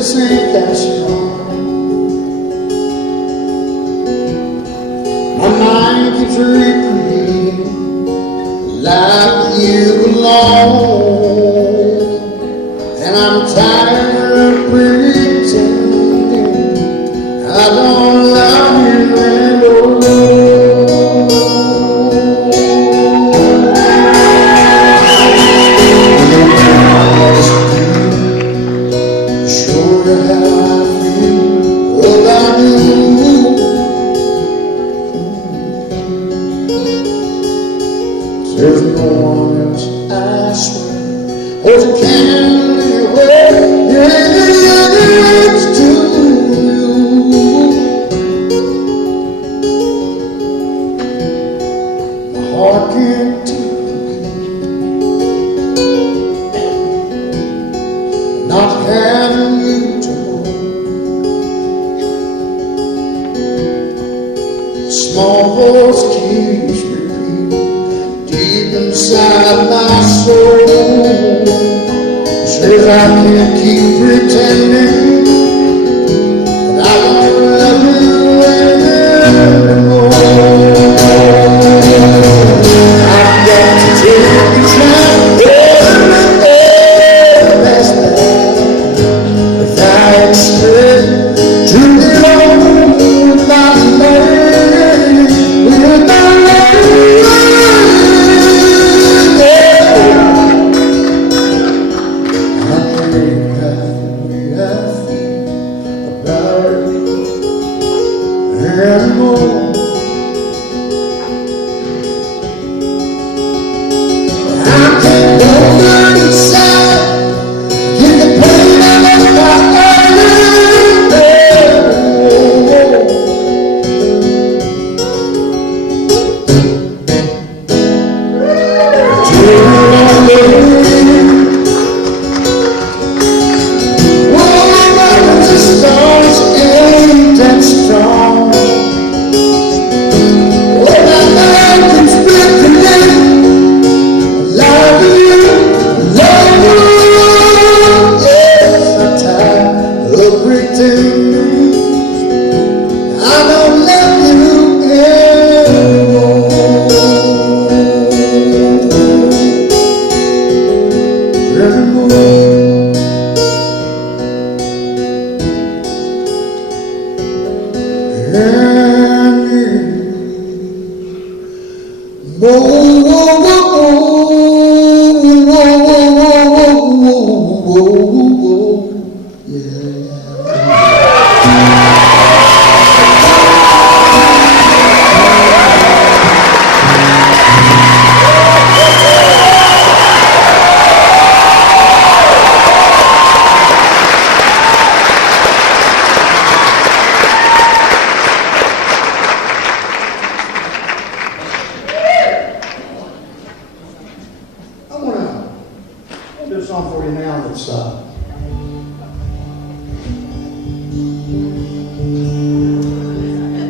just ain't that strong. My mind keeps repeating like you alone, and I'm tired of pretending I don't love you anymore. Sure how I feel about you. There's no one else, I swear, holds a candle anywhere next to you. My heart can't take the pain, not having you to hold. Small voice keeps deep inside my soul, says I can't keep pretending that I don't love you anymore. I've got to take a chance that's bad if I expect to get on with my life, with my life.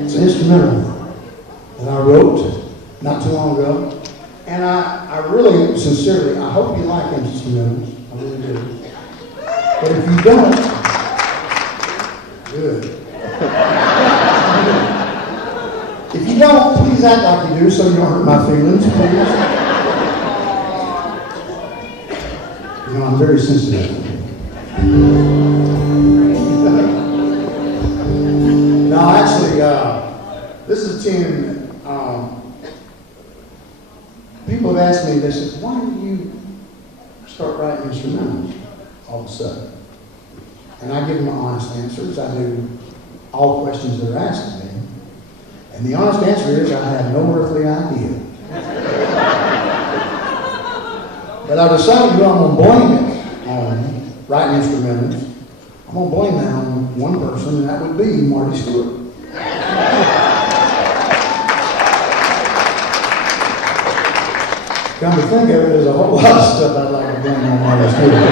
It's an instrumental that I wrote not too long ago, and I really, sincerely, I hope you like instrumentals. I really do. But if you don't, good. If you don't, please act like you do so you don't hurt my feelings, please. You know, I'm very sensitive. No, actually, this is a tune that people have asked me, they said, why did you start writing instrumentals all of a sudden? And I give them honest answers. I do all questions that are asked of me. And the honest answer is I have no earthly idea. But I decided I'm going to blame it on writing instrumentals. I'm going to blame that on one person, and that would be Marty Stewart. Come to think of it, there's a whole lot of stuff I'd like to blame on Marty Stewart.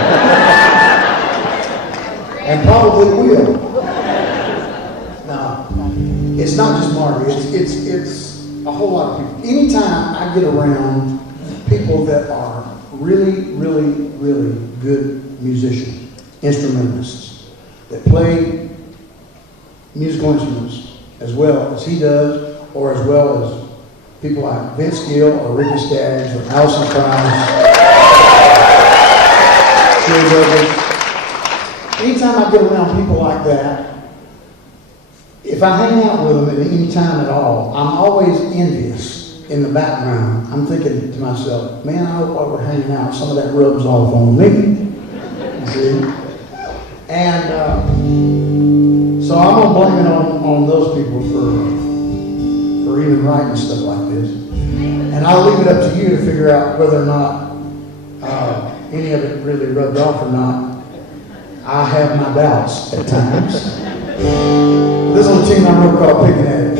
And probably will. Now, it's not just Marty, it's a whole lot of people. Anytime I get around people that are really, really, really good musicians, instrumentalists, that play musical instruments as well as he does, or as well as people like Vince Gill or Ricky Skaggs or Alison Krauss. Anytime I get around people like that, if I hang out with them at any time at all, I'm always envious in the background. I'm thinking to myself, man, I hope while we're hanging out, some of that rubs off on me. You see? And so I'm going to blame it on those people for even writing stuff like this. And I'll leave it up to you to figure out whether or not any of it really rubbed off or not. I have my doubts at times. This little tune I wrote called Picking at It.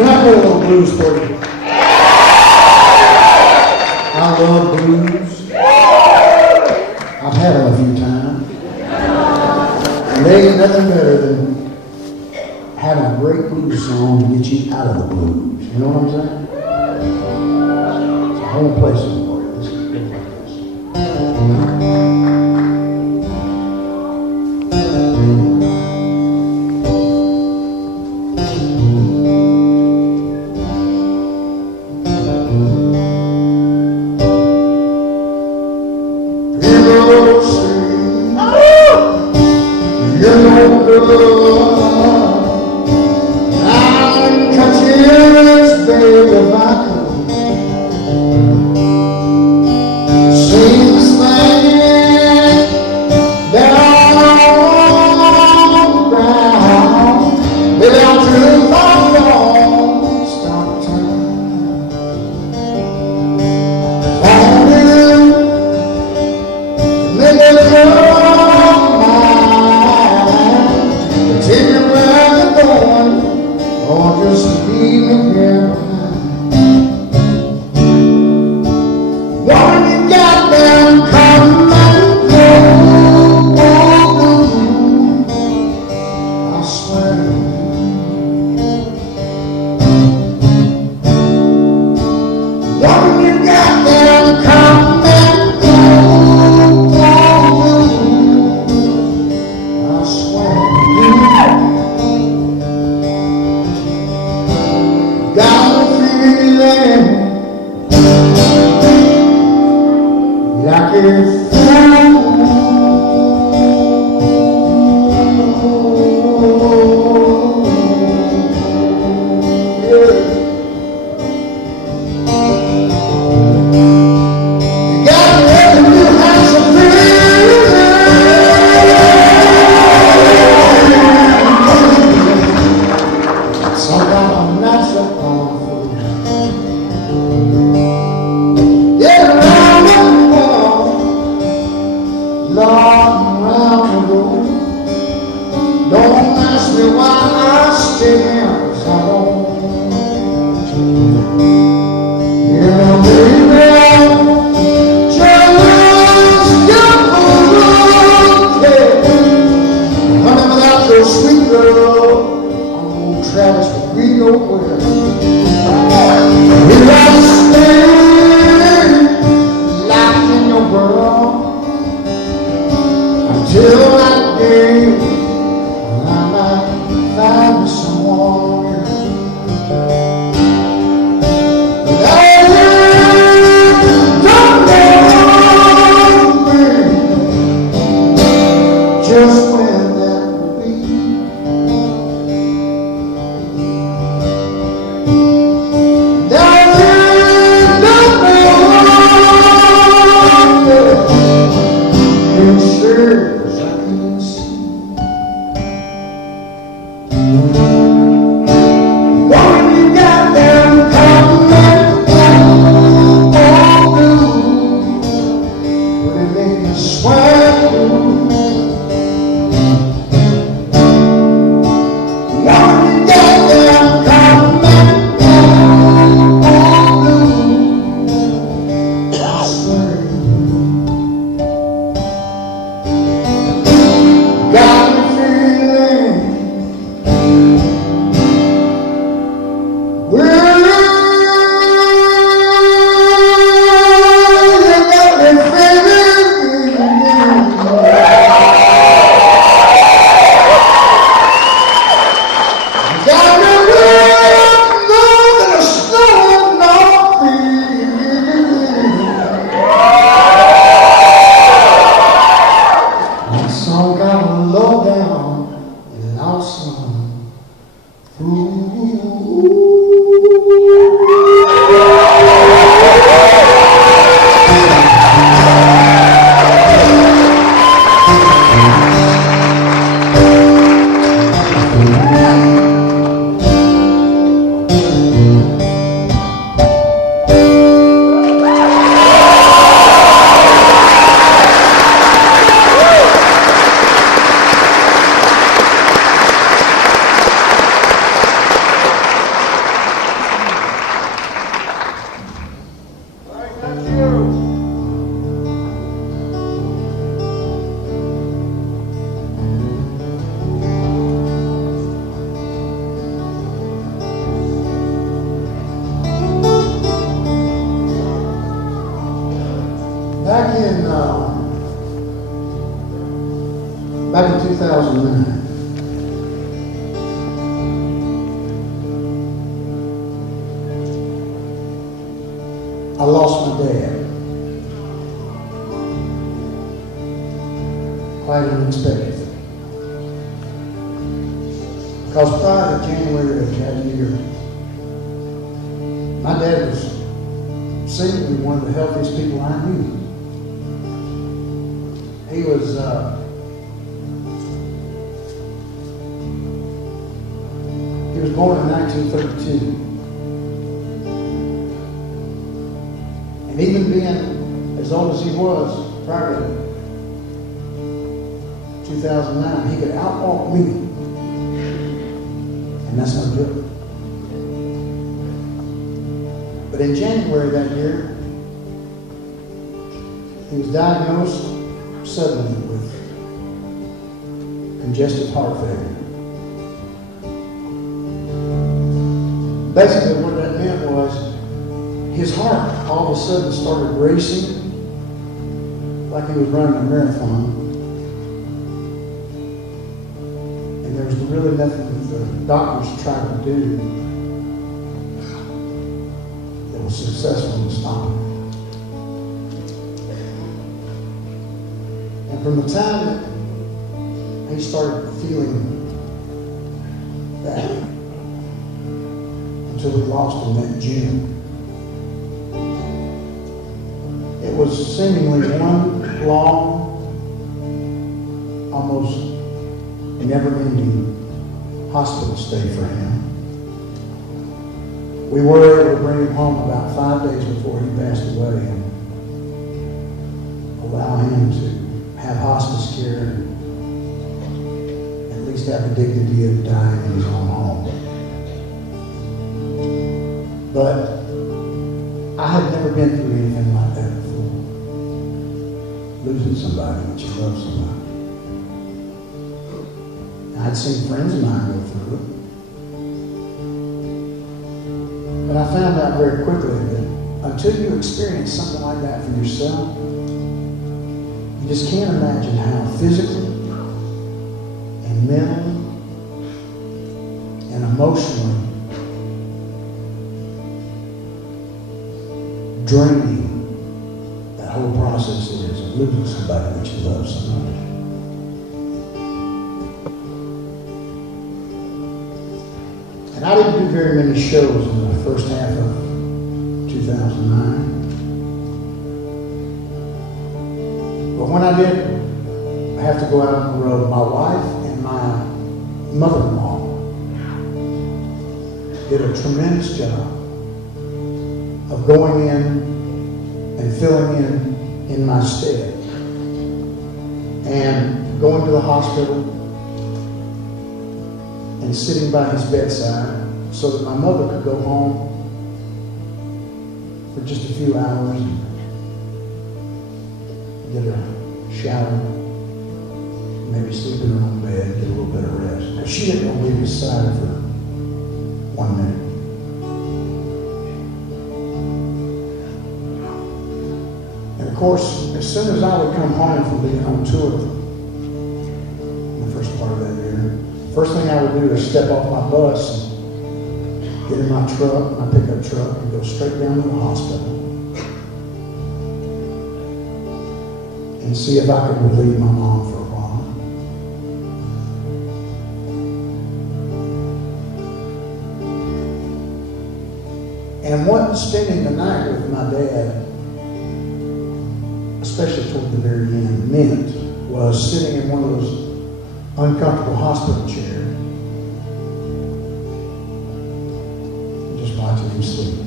Can I play a little blues for you? I love blues. I've had them a few times. And they ain't nothing better than having a great blues song to get you out of the blues. You know what I'm saying? So I'm going to play some for you. This is good like this. I can cut tears, baby, if I could. Back in 2009, I lost my dad. Quite unexpectedly. Because prior to January of that year, my dad was seemingly one of the healthiest people I knew. He was born in 1932. And even being as old as he was prior to 2009, he could outwalk me. And that's no joke. But in January that year, he was diagnosed suddenly with congestive heart failure. Basically, what that meant was his heart all of a sudden started racing like he was running a marathon. And there was really nothing that the doctors tried to do that was successful in stopping it. from the time that he started feeling that until we lost him that June, it was seemingly one long, almost never-ending hospital stay for him. We were able to bring him home about 5 days before he passed away and allow him to have hospice care and at least have the dignity of dying in his own home. But I had never been through anything like that before. Losing somebody that you love so much. I'd seen friends of mine go through it. But I found out very quickly that until you experience something like that for yourself, you just can't imagine how physically and mentally and emotionally draining that whole process is of losing somebody that you love so much. And I didn't do very many shows in the first half of 2009. But when I did have to go out on the road, my wife and my mother-in-law did a tremendous job of going in and filling in my stead. And going to the hospital and sitting by his bedside so that my mother could go home for just a few hours and get a shower, maybe sleep in her own bed, get a little bit of rest. But she didn't want to leave his side for 1 minute. And of course, as soon as I would come home from being on tour in the first part of that year, first thing I would do is step off my bus and get in my truck, my pickup truck, and go straight down to the hospital and see if I could relieve my mom for a while. And what spending the night with my dad, especially toward the very end, meant was sitting in one of those uncomfortable hospital chair, just watching him sleep.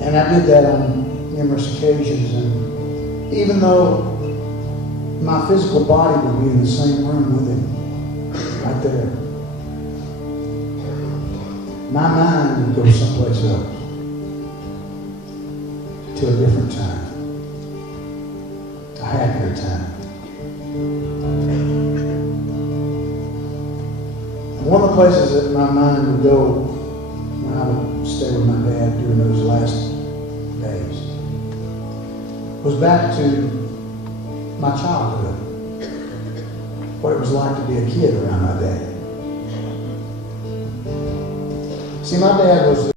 And I did that on numerous occasions, and even though my physical body would be in the same room with him, right there, my mind would go someplace else, to a different time. A happier time. One of the places that my mind would go when I would stay with my dad during those last days was back to my childhood. What it was like to be a kid around my dad. See, my dad was